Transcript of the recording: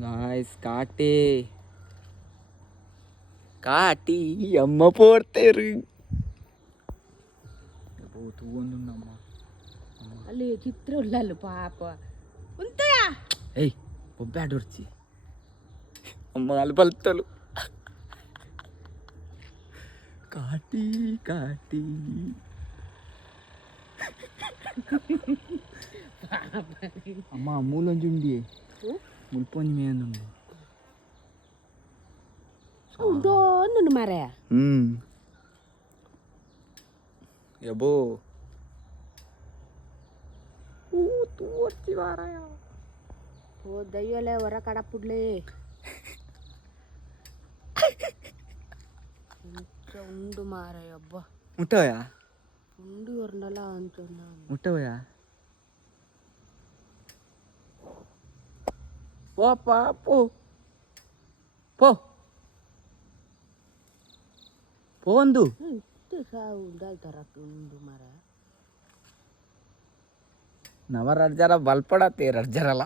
guys കാട്ടി അമ്മ പോർത്തേറ് തൂവൊന്നുണ്ടമ്മ ಅಲ್ಲಿ ಚಿತ್ರ ಉಳ್ಳಲ್ಲ ಪಾಪ ಉಂತಯ ಏಯ್ ಬೊಬ್ಬೆ ಹೊರ್ಚಿ ಅಮ್ಮ ಅಲ್ಲಿ ಬಲ್ತಲು ಕಾಟಿ ಅಮ್ಮ ಮೂಲೊಂಜುಂಡಿಯೇ ಮುಲ್ಪೊಂಜಿ ಮೇಯೊಂದುಂಡು ಉಂಟೋಂದುಂಡು ಮಾರಾಯ ಯಬೋ ತೂವರ್ಚಿ ಮಾರಾಯ ಓ ದಯ್ಯಲೆ ಹೊರ ಕಡಪುಡ್ಲೆ ಉಂಡು ಮಾರಾಯ ಅಬ್ಬ ಮುಟ್ಟವಯಾ ಉಂಡು ಹೊರನಲ್ಲ ಅಂತ ಮುಟ್ಟವಯಾ ಪೋ ಪಾಪು ಪೋ ಒಂದು ಸಾವು ಉಂಡಾಯ್ತಾರ ಉಂಡು ಮಾರಾಯ ನವರರ್ಜರ ಬಲ್ಪಡತ್ತೆ ರರ್ಜರಲ್ಲ